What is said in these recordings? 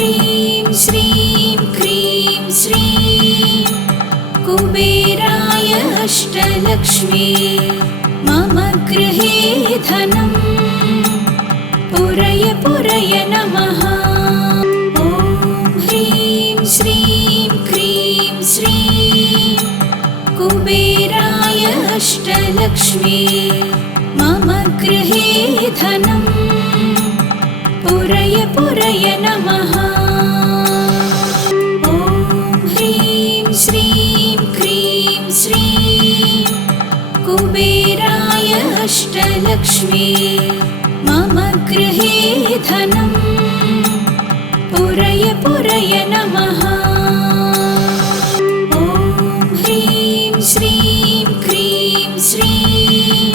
ह्रीं श्रीं क्रीं श्रीं कुबेराय अष्टलक्ष्मी मम गृहे धनं पुरय पुरय नमः। ॐ ह्रीं श्रीं क्रीं श्रीं कुबेराय अष्टलक्ष्मी मम गृहे धनं पुरय पुरय नमः। ॐ ह्रीं श्रीं क्रीं श्रीं कुबेराय अष्टलक्ष्मी मम गृहे धनं पुरय पुरय नमः। ॐ ह्रीं श्रीं क्रीं श्रीं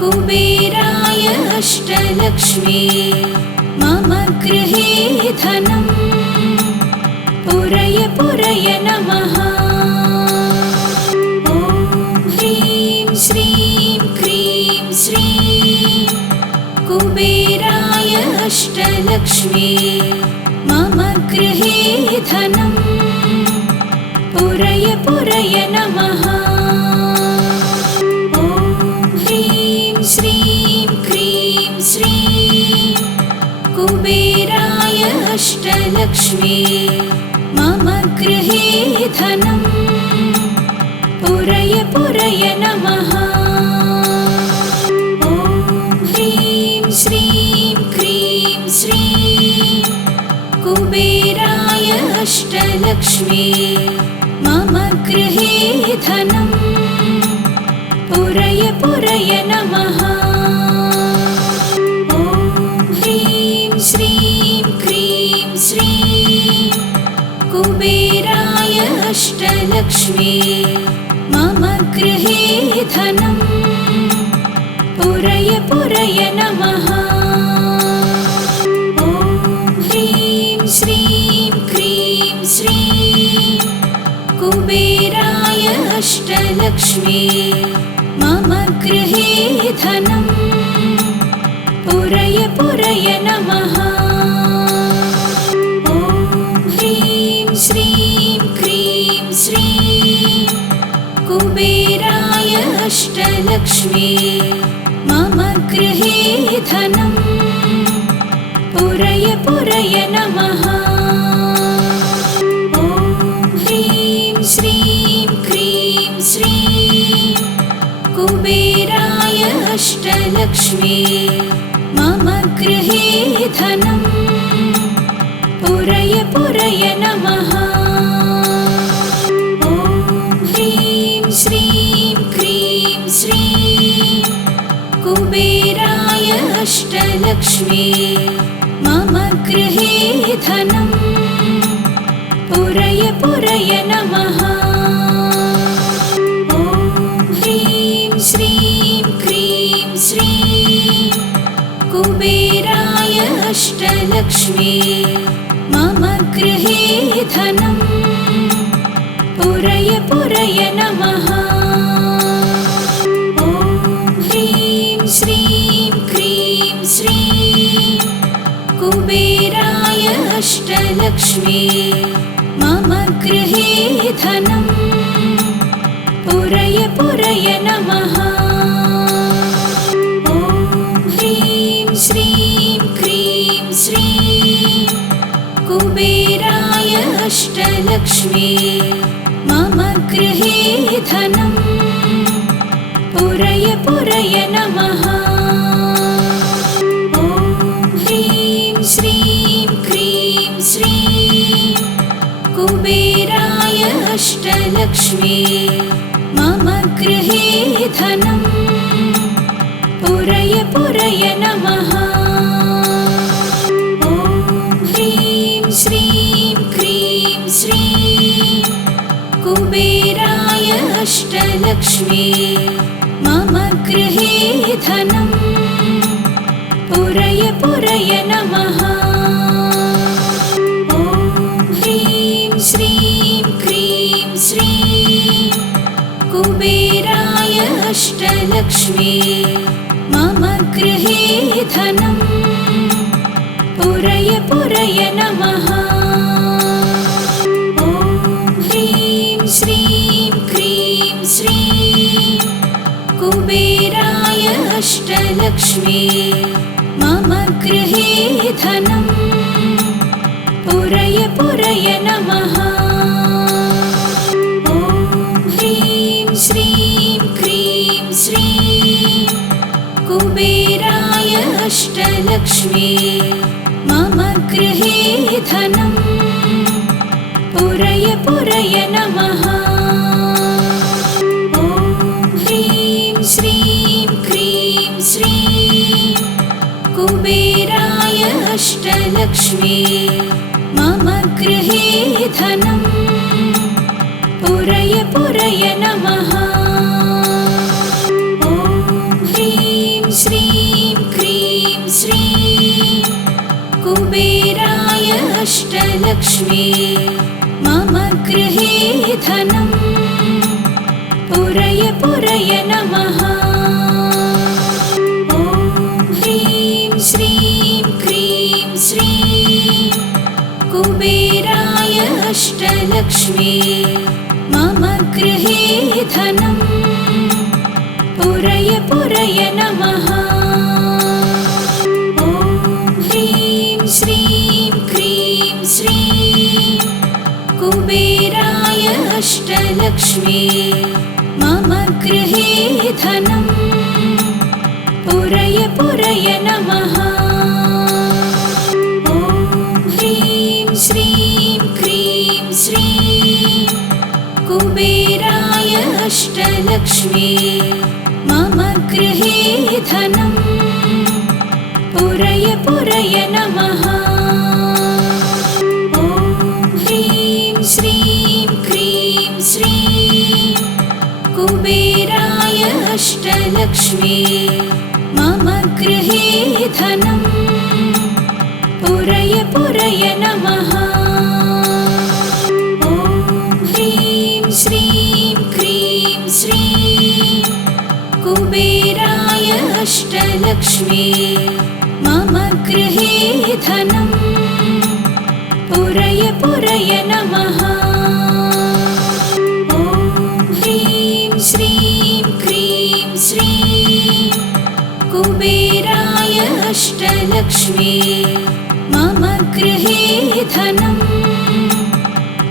कुबेराय अष्टलक्ष्मी मम गृहे धनं पुरय पुरय नमः। ॐ ह्रीं श्रीं क्रीं श्रीं कुबेराय अष्टलक्ष्मी मम गृहे धनं पुरय पुरय नमः। ॐ ह्रीं श्रीं क्रीं श्रीं कुबेराय अष्टलक्ष्मी मम गृहे धनं पुरय पुरय नमः। ॐ ह्रीं श्रीं क्रीं श्रीं कुबेराय अष्टलक्ष्मी मम गृहे धनं पुरय पुरय नमः। ॐ ह्रीं श्रीं क्रीं श्रीं कुबेराय अष्टलक्ष्मी मम गृहे धनं पुरय पुरय नमः। ॐ ह्रीं श्रीं क्रीं श्रीं कुबेराय अष्टलक्ष्मी मम गृहे धनं पुरय पुरय नमः। ॐ ह्रीं श्रीं क्रीं श्रीं कुबेराय अष्टलक्ष्मी मम गृहे धनं पुरय पुरय नमः। ॐ ह्रीं श्रीं क्रीं श्रीं कुबेराय अष्टलक्ष्मी मम गृहे धनं पुरय पुरय नमः। ॐ ह्रीं श्रीं क्रीं श्रीं कुबेराय अष्टलक्ष्मी मम गृहे धनं पुरय पुरय नमः। ॐ ह्रीं श्रीं क्रीं श्रीं कुबेराय अष्टलक्ष्मी मम गृहे धनं पुरय पुरय नमः। ॐ ह्रीं श्रीं क्रीं श्रीं कुबेराय अष्टलक्ष्मी मम गृहे धनं पुरय पुरय नमः। ॐ ह्रीं श्रीं क्रीं श्रीं कुबेराय अष्टलक्ष्मी मम गृहे धनं पुरय पुरय नमः। ॐ ह्रीं श्रीं क्रीं श्रीं कुबेराय अष्टलक्ष्मी मम गृहे धनं पुरय पुरय नमः। ॐ ह्रीं श्रीं क्रीं श्रीं कुबेराय अष्टलक्ष्मी मम गृहे धनं पुरय पुरय नमः। ॐ ह्रीं श्रीं क्रीं श्रीं कुबेराय अष्टलक्ष्मी मम गृहे धनं पुरय पुरय नमः। ॐ ह्रीं श्रीं क्रीं श्रीं कुबेराय अष्टलक्ष्मी मम गृहे धनम् पुरय पुरय नमः। ॐ ह्रीं श्रीं क्रीं श्रीं कुबेराय अष्टलक्ष्मी मम गृहे धनम् पुरय पुरय नमः। ॐ ह्रीं श्रीं क्रीं श्रीं कुबेराय अष्टलक्ष्मी मम गृहे धनम् पुरय पुरय नमः। ॐ ह्रीं श्रीं क्रीं श्रीं कुबेराय अष्टलक्ष्मी मम गृहे धनम् पुरय पुरय नमः। ॐ ह्रीं श्रीं क्रीं श्रीं कुबेराय अष्टलक्ष्मी मम गृहे धनम् पुरय पुरय नमः। ॐ ह्रीं श्रीं क्रीं श्रीं कुबेराय अष्टलक्ष्मी मम गृहे धनम् पुरय पुरय नमः। ॐ ह्रीं श्रीं क्रीं श्रीं कुबेराय अष्टलक्ष्मी मम गृहे धनम् पुरय पुरय नमः। ॐ ह्रीं श्रीं क्रीं श्रीं कुबेराय अष्टलक्ष्मी मम गृहे धनम् पुरय पुरय नमः। ॐ ह्रीं श्रीं क्रीं श्रीं कुबेराय अष्टलक्ष्मी मम गृहे धनम् पुरय पुरय नमः। ॐ ह्रीं श्रीं क्रीं श्रीं कुबेराय अष्टलक्ष्मी मम गृहे धनम्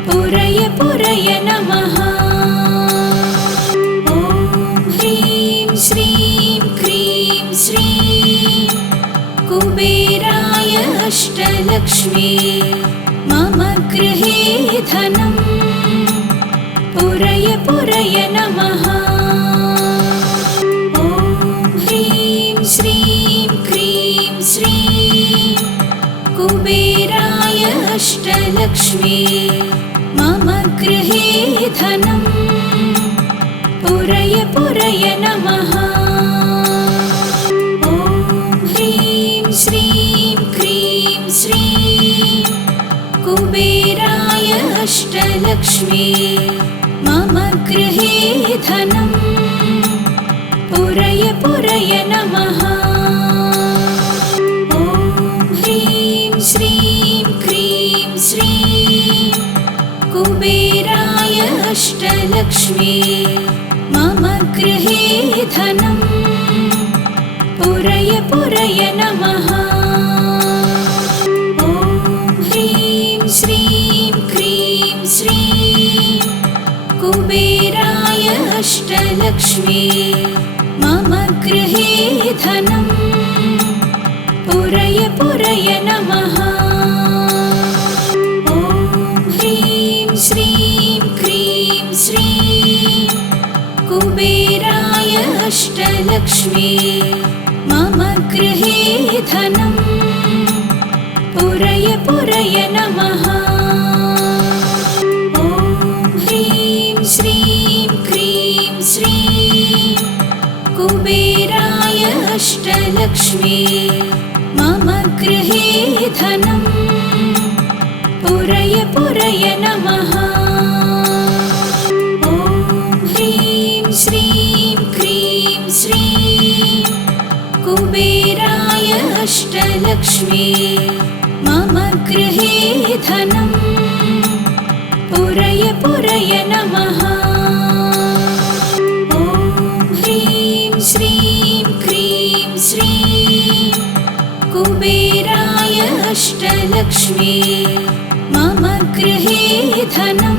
पुरय पुरय नमः। ॐ ह्रीं श्रीं क्रीं श्रीं कुबेराय अष्टलक्ष्मी मम गृहे धनम् पुरय पुरय नमः। ॐ ह्रीं श्रीं क्रीं श्रीं कुबेराय अष्टलक्ष्मी मम गृहे धनम् पुरय पुरय नमः। ॐ ह्रीं श्रीं क्रीं श्रीं कुबेराय अष्टलक्ष्मी मम गृहे धनम् पुरय पुरय नमः। ॐ ह्रीं श्रीं क्रीं श्रीं कुबेराय अष्टलक्ष्मी मम गृहे धनम् पुरय पुरय नमः। ॐ ह्रीं श्रीं क्रीं श्रीं कुबेराय अष्टलक्ष्मी मम गृहे धनम् पुरय पुरय नमः। ॐ ह्रीं श्रीं क्रीं श्रीं कुबेराय अष्टलक्ष्मी मम गृहे धनम् पुरय पुरय नमः। ॐ ह्रीं श्रीं क्रीं श्रीं कुबेराय अष्टलक्ष्मी मम गृहे धनम् पुरय पुरय नमः। ॐ ह्रीं श्रीं क्रीं श्रीं कुबेराय अष्टलक्ष्मी मम गृहे धनं पुरय पुरय नमः। ॐ ह्रीं श्रीं क्रीं श्रीं कुबेराय अष्टलक्ष्मी मम गृहे धनं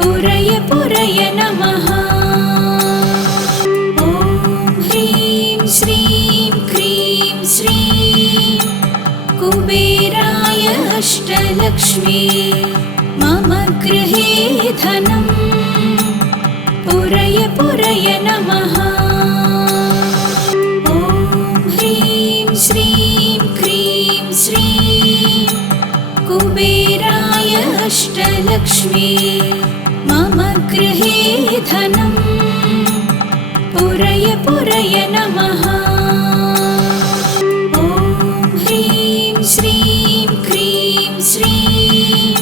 पुरय पुरय नमः। ॐ ह्रीं श्रीं क्रीं श्रीं कुबेराय अष्टलक्ष्मी मम गृहे धनं पुरय पुरय नमः। ॐ ह्रीं श्रीं क्रीं श्रीं कुबेराय अष्टलक्ष्मी मम गृहे धनं पुरय पुरय नमः। ॐ ह्रीं श्रीं क्रीं श्रीं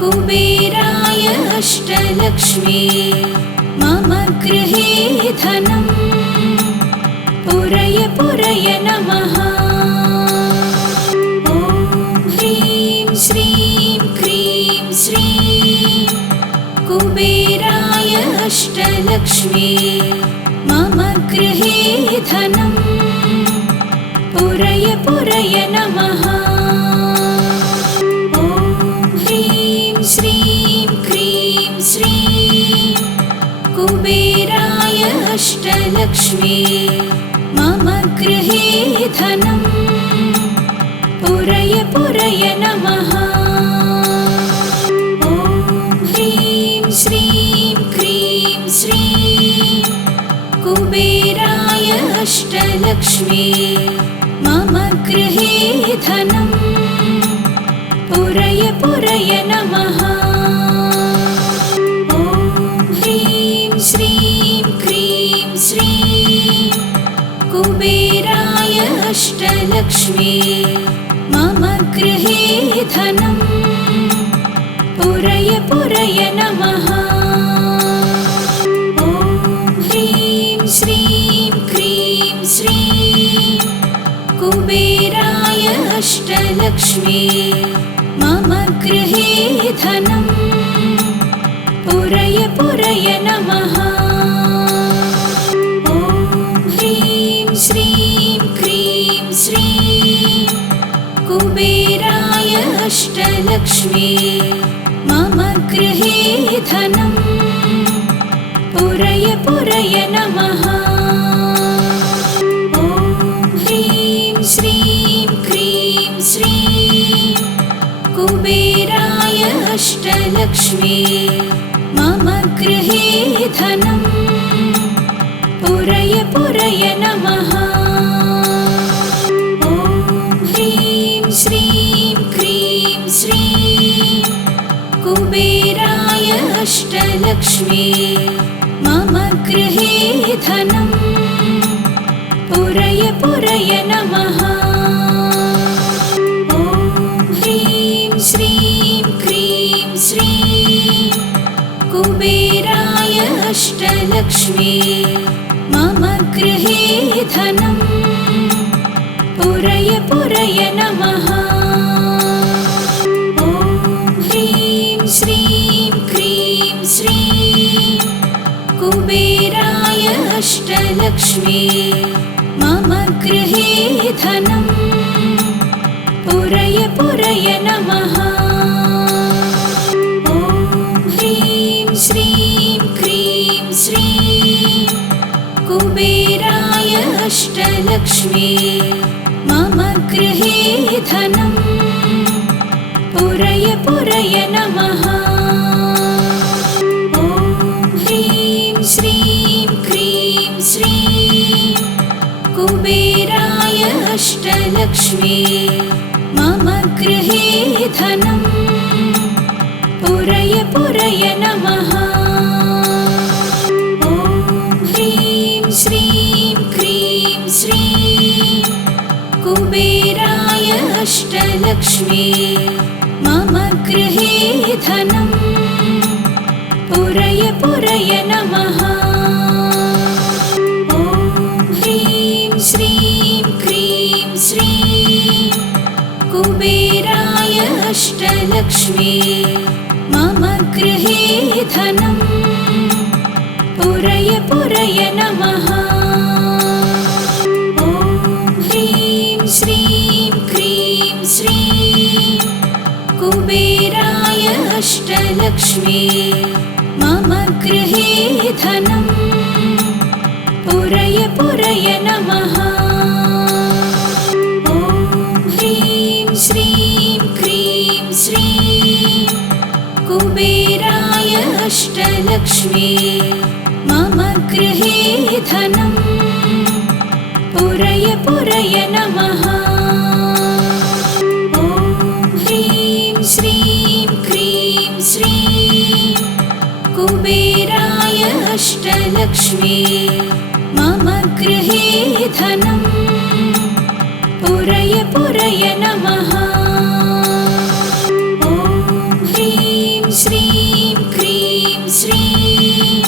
कुबेराय अष्टलक्ष्मी मम गृहे धनं पुरय पुरय नमः। ॐ ह्रीं श्रीं क्रीं श्रीं कुबेराय अष्टलक्ष्मी मम गृहे धनं पुरय पुरय नमः। ॐ ह्रीं श्रीं क्रीं श्रीं कुबेराय अष्टलक्ष्मी मम गृहे धनं पुरय पुरय नमः। ॐ ह्रीं श्रीं क्रीं श्रीं कुबेराय अष्टलक्ष्मी मम गृहे धनं पुरय पुरय नमः। ॐ ह्रीं श्रीं क्रीं श्रीं कुबेराय अष्टलक्ष्मी मम गृहे धनं पुरय पुरय नमः। ॐ ह्रीं श्रीं क्रीं श्रीं कुबेराय अष्टलक्ष्मी मम गृहे धनं पुरय पुरय नमः। ॐ ह्रीं श्रीं क्रीं श्रीं कुबेराय अष्टलक्ष्मी मम गृहे धनं पुरय पुरय नमः। ॐ ह्रीं श्रीं क्रीं श्रीं कुबेराय अष्टलक्ष्मी मम गृहे धनं पुरय पुरय नमः। ॐ ह्रीं श्रीं क्रीं श्रीं कुबेराय अष्टलक्ष्मी मम गृहे धनं पुरय पुरय नमः। ॐ ह्रीं श्रीं क्रीं श्रीं कुबेराय अष्टलक्ष्मी मम गृहे धनं पुरय पुरय नमः। ॐ ह्रीं श्रीं क्रीं श्रीं कुबेराय अष्टलक्ष्मी मम गृहे धनं पुरय पुरय नमः। ॐ ह्रीं श्रीं क्रीं श्रीं कुबेराय अष्टलक्ष्मी मम गृहे धनं पुरय पुरय नमः। ॐ ह्रीं श्रीं क्रीं श्रीं कुबेराय अष्टलक्ष्मी मम गृहे धनं पुरय पुरय नमः। ॐ ह्रीं श्रीं क्रीं श्रीं कुबेराय अष्टलक्ष्मी मम गृहे धनं पुरय पुरय नमः। ॐ ह्रीं श्रीं क्रीं श्रीं कुबेराय अष्टलक्ष्मी मम गृहे धनम् पुरय पुरय नमः। ॐ ह्रीं श्रीं क्रीं श्रीं कुबेराय अष्टलक्ष्मी मम गृहे धनम् पुरय पुरय नमः। ॐ ह्रीं श्रीं क्रीं श्रीं कुबेराय अष्टलक्ष्मी मम गृहे धनम् पुरय पुरय नमः। ॐ ह्रीं श्रीं क्रीं श्रीं कुबेराय अष्टलक्ष्मी मम गृहे धनम् पुरय पुरय नमः। ॐ ह्रीं श्रीं क्रीं श्रीं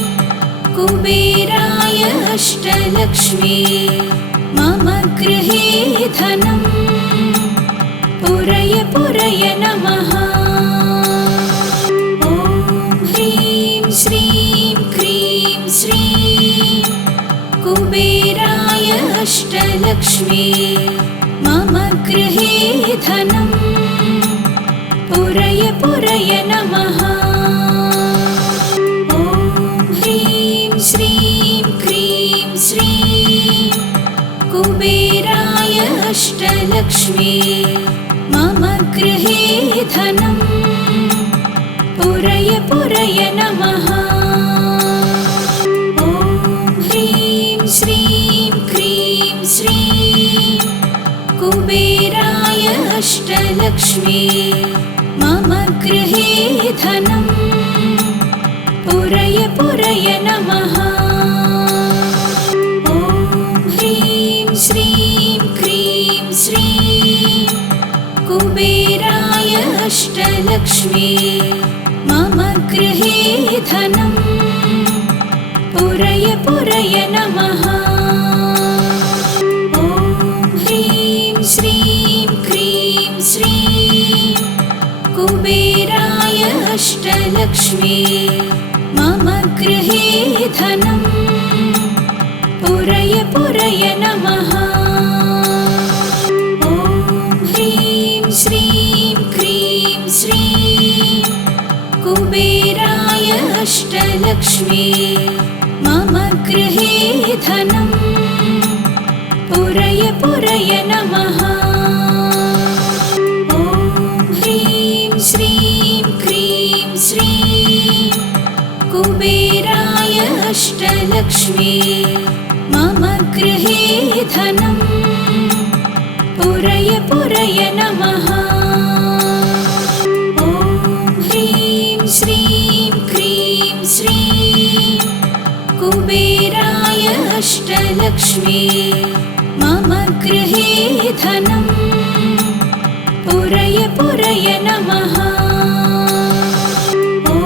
कुबेराय अष्टलक्ष्मी मम गृहे धनम् पुरय पुरय नमः। ॐ ह्रीं श्रीं क्रीं श्रीं कुबेराय अष्टलक्ष्मी मम गृहे धनम् पुरय पुरय नमः। ॐ ह्रीं श्रीं क्रीं श्रीं कुबेराय अष्टलक्ष्मी मम गृहे धनम् पुरय पुरय नमः। ॐ ह्रीं श्रीं क्रीं श्रीं कुबेराय अष्टलक्ष्मी मम गृहे धनम् पुरय पुरय नमः। ॐ ह्रीं श्रीं क्रीं श्रीं कुबेराय अष्टलक्ष्मी मम गृहे धनम् पुरय पुरय नमः। ॐ ह्रीं श्रीं क्रीं श्रीं कुबेराय अष्टलक्ष्मी मम गृहे धनम् पुरय पुरय नमः। ॐ ह्रीं श्रीं क्रीं श्रीं कुबेराय अष्टलक्ष्मी मम गृहे धनम् पुरय पुरय नमः। ॐ ह्रीं श्रीं क्रीं श्रीं कुबेराय अष्टलक्ष्मी मम गृहे धनम् पुरय पुरय नमः। ॐ ह्रीं श्रीं क्रीं श्रीं कुबेराय अष्टलक्ष्मी मम गृहे धनम् पुरय पुरय नमः। ॐ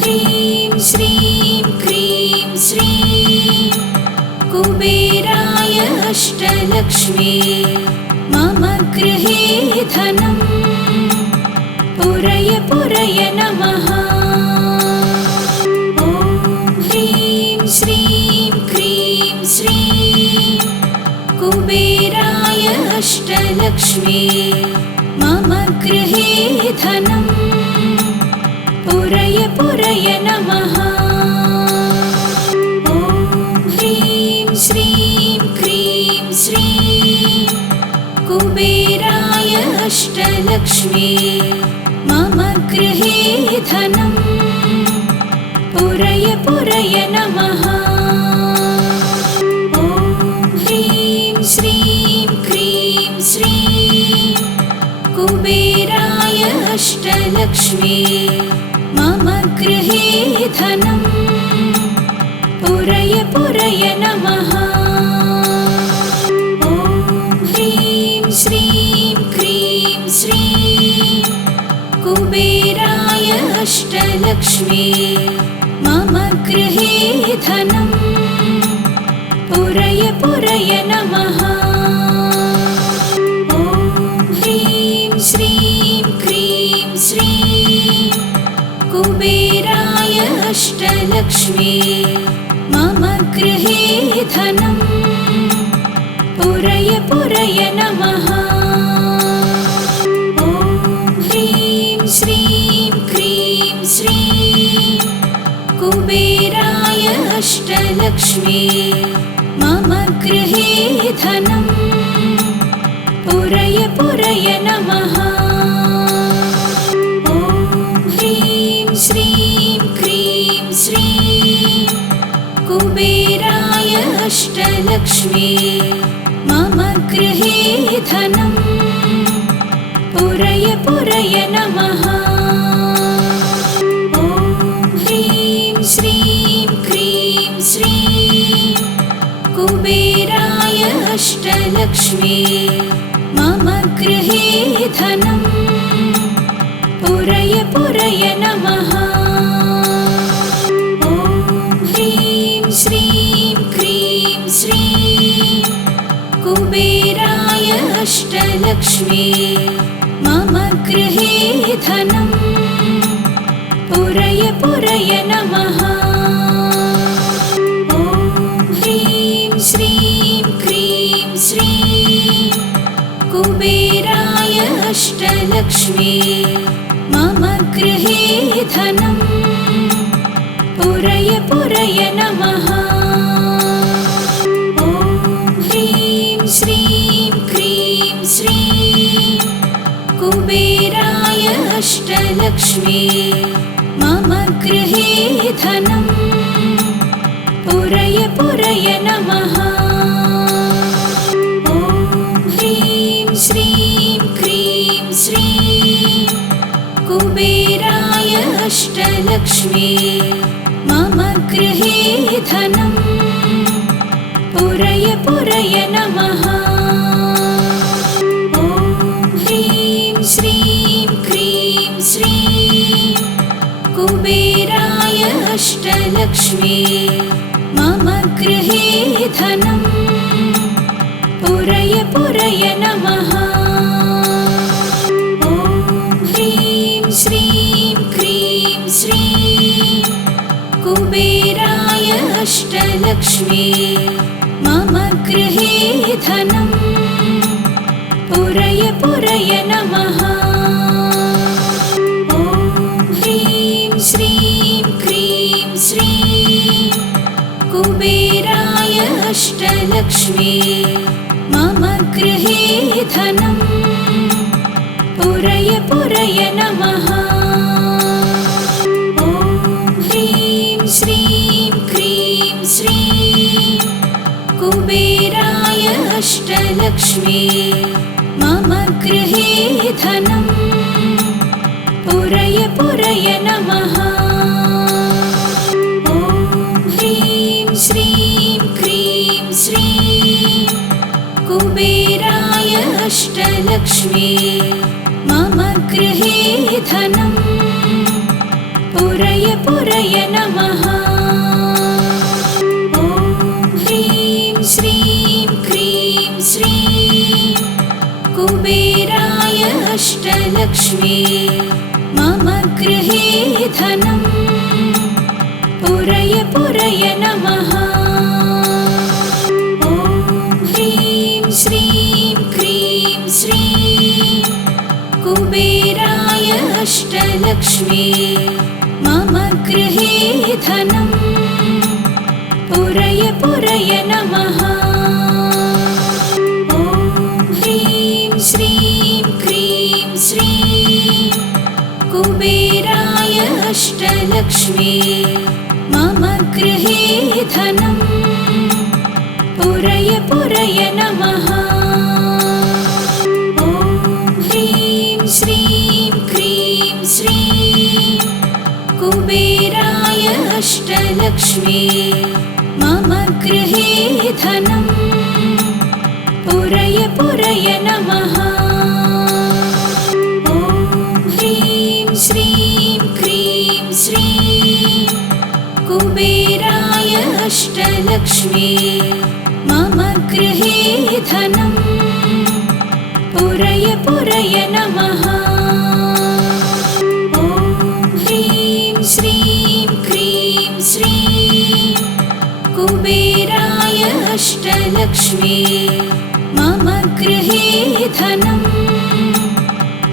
ह्रीं श्रीं क्रीं श्रीं कुबेराय अष्टलक्ष्मी मम गृहे धनम् पुरय पुरय नमः। ॐ ह्रीं श्रीं क्रीं श्रीं कुबेराय अष्टलक्ष्मी मम गृहे धनम् पुरय पुरय नमः। ॐ ह्रीं श्रीं क्रीं श्रीं कुबेराय अष्टलक्ष्मी मम गृहे धनम् पुरय पुरय नमः। ॐ ह्रीं श्रीं क्रीं श्रीं कुबेराय अष्टलक्ष्मी मम गृहे धनम् पुरय पुरय नमः। ॐ ह्रीं श्रीं क्रीं श्रीं कुबेराय अष्टलक्ष्मी मम गृहे धनम् पुरय पुरय नमः। ॐ ह्रीं श्रीं क्रीं श्रीं कुबेराय अष्टलक्ष्मी मम गृहे धनं पुरय पुरय नमः। ॐ ह्रीं श्रीं क्रीं श्रीं कुबेराय अष्टलक्ष्मी मम गृहे धनं पुरय पुरय नमः। ॐ ह्रीं श्रीं क्रीं श्रीं कुबेराय अष्टलक्ष्मी मम गृहे धनं पुरय पुरय नमः। ॐ ह्रीं श्रीं क्रीं श्रीं कुबेराय अष्टलक्ष्मी मम गृहे धनं पुरय पुरय नमः। ॐ ह्रीं श्रीं क्रीं श्रीं कुबेराय अष्टलक्ष्मी मम गृहे धनं पुरय पुरय नमः। ॐ ह्रीं श्रीं क्रीं श्रीं कुबेराय अष्टलक्ष्मी मम गृहे धनं पुरय पुरय नमः। ॐ ह्रीं श्रीं क्रीं श्रीं कुबेराय अष्टलक्ष्मी मम गृहे धनं पुरय पुरय नमः। ॐ ह्रीं श्रीं क्रीं श्रीं कुबेराय अष्टलक्ष्मी मम गृहे धनं पुरय पुरय नमः। ॐ ह्रीं श्रीं क्रीं श्रीं कुबेराय अष्टलक्ष्मी मम गृहे धनं पुरय पुरय नमः। ॐ ह्रीं श्रीं क्रीं श्रीं कुबेराय अष्टलक्ष्मी मम गृहे धनं पुरय पुरय नमः। ॐ ह्रीं श्रीं क्रीं श्रीं कुबेराय अष्टलक्ष्मी मम गृहे धनं पुरय पुरय नमः। ॐ ह्रीं श्रीं क्रीं श्रीं कुबेराय अष्टलक्ष्मी मम गृहे धनं पुरय पुरय नमः। ॐ ह्रीं श्रीं क्रीं श्रीं कुबेराय अष्टलक्ष्मी मम गृहे धनं पुरय पुरय नमः। ॐ ह्रीं श्रीं क्रीं श्रीं कुबेराय अष्टलक्ष्मी मम गृहे धनं पुरय पुरय नमः। ॐ ह्रीं श्रीं क्रीं श्रीं कुबेराय अष्टलक्ष्मी मम गृहे धनं पुरय पुरय नमः। ॐ ह्रीं श्रीं क्रीं श्रीं कुबेराय अष्टलक्ष्मी मम गृहे धनं पुरय पुरय नमः। ॐ ह्रीं श्रीं क्रीं श्रीं कुबेराय अष्टलक्ष्मी मम गृहे धनं पुरय पुरय नमः। ॐ ह्रीं श्रीं क्रीं श्रीं कुबेराय अष्टलक्ष्मी मम गृहे धनं पुरय पुरय नमः। अष्टलक्ष्मी मम गृहे धनं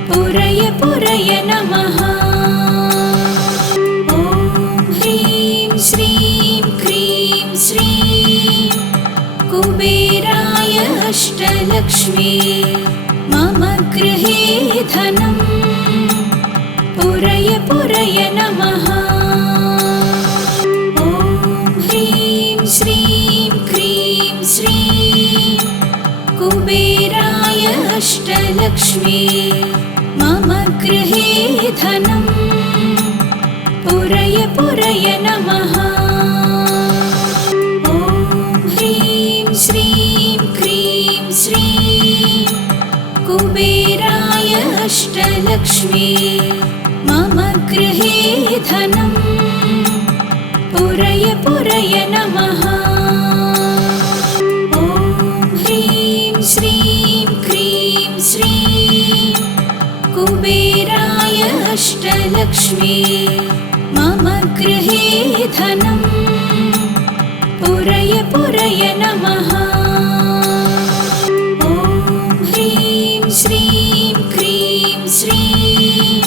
पुरय पुरय नमः। ॐ ह्रीं श्रीं क्रीं श्रीं कुबेराय अष्टलक्ष्मी मम गृहे धनं पुरय पुरय नमः। ॐ ह्रीं श्रीं क्रीं श्रीं कुबेराय अष्टलक्ष्मी मम गृहे धनं पुरय पुरय नमः। ॐ ह्रीं श्रीं क्रीं श्रीं कुबेराय अष्टलक्ष्मी मम गृहे धनं पुरय पुरय नमः। ॐ ह्रीं श्रीं क्रीं श्रीं कुबेराय अष्टलक्ष्मी मम गृहे धनं पुरय पुरय नमः। ॐ ह्रीं श्रीं क्रीं श्रीं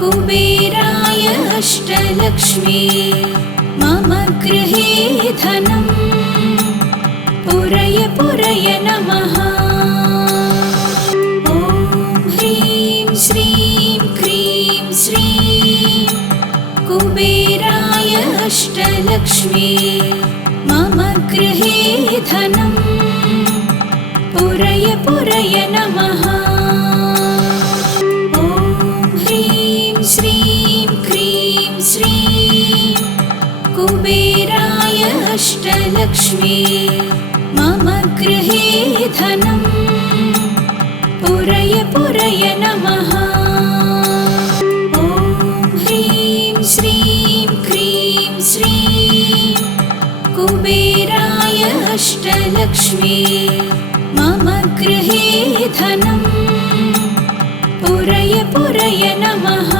कुबेराय अष्टलक्ष्मी मम गृहे धनं पुरय पुरय नमः। ॐ ह्रीं श्रीं क्रीं श्रीं कुबेराय अष्टलक्ष्मी मम गृहे धनं पुरय पुरय नमः। ॐ ह्रीं श्रीं क्रीं श्रीं कुबेराय अष्टलक्ष्मी मम गृहे धनं पुरय पुरय नमः। ॐ ह्रीं श्रीं क्रीं श्रीं कुबेराय अष्टलक्ष्मी मम गृहे धनं पुरय पुरय नमः।